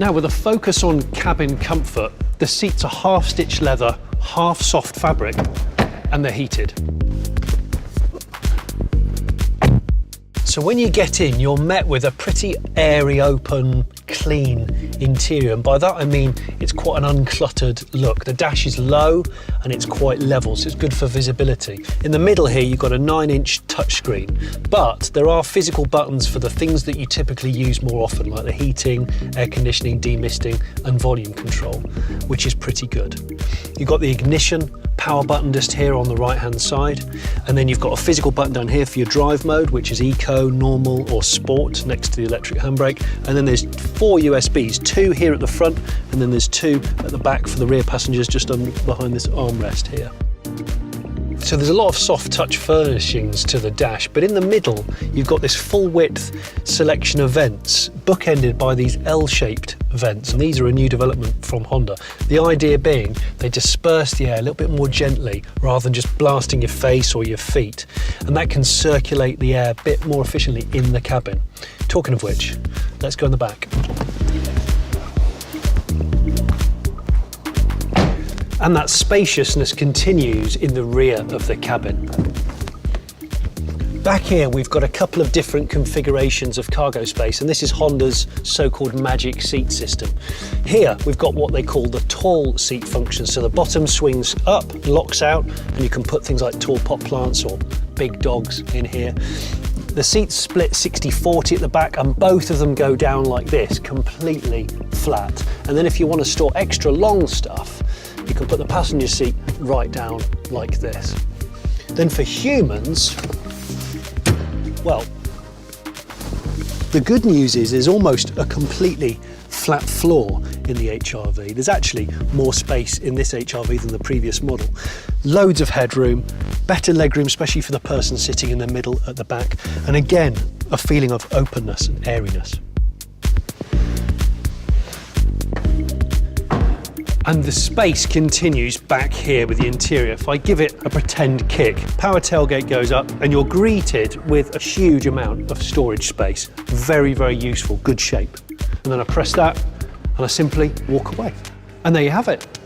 Now, with a focus on cabin comfort, the seats are half stitched leather, half soft fabric, and they're heated. So when you get in, you're met with a pretty airy, open, clean interior. And by that I mean it's quite an uncluttered look. The dash is low and it's quite level, so it's good for visibility. In the middle here, you've got a 9-inch touchscreen, but there are physical buttons for the things that you typically use more often, like the heating, air conditioning, demisting, and volume control, which is pretty good. You've got the ignition power button just here on the right hand side, and then you've got a physical button down here for your drive mode, which is eco, normal, or sport, next to the electric handbrake. And then there's 4 USBs, 2 here at the front, and then there's 2 at the back for the rear passengers, just behind this armrest here. So there's a lot of soft touch furnishings to the dash, but in the middle you've got this full width selection of vents, bookended by these L-shaped vents, and these are a new development from Honda. The idea being they disperse the air a little bit more gently rather than just blasting your face or your feet, and that can circulate the air a bit more efficiently in the cabin. Talking of which, let's go in the back. And that spaciousness continues in the rear of the cabin. Back here we've got a couple of different configurations of cargo space, and this is Honda's so-called magic seat system. Here we've got what they call the tall seat function, so the bottom swings up, locks out, and you can put things like tall pot plants or big dogs in here. The seats split 60-40 at the back, and both of them go down like this, completely flat. And then if you want to store extra long stuff, you can put the passenger seat right down like this. Then for humans, well, the good news is there's almost a completely flat floor in the HRV. There's actually more space in this HRV than the previous model. Loads of headroom, better legroom, especially for the person sitting in the middle at the back. And again, a feeling of openness and airiness. And the space continues back here with the interior. If I give it a pretend kick, power tailgate goes up and you're greeted with a huge amount of storage space. Very, very useful, good shape. And then I press that and I simply walk away. And there you have it.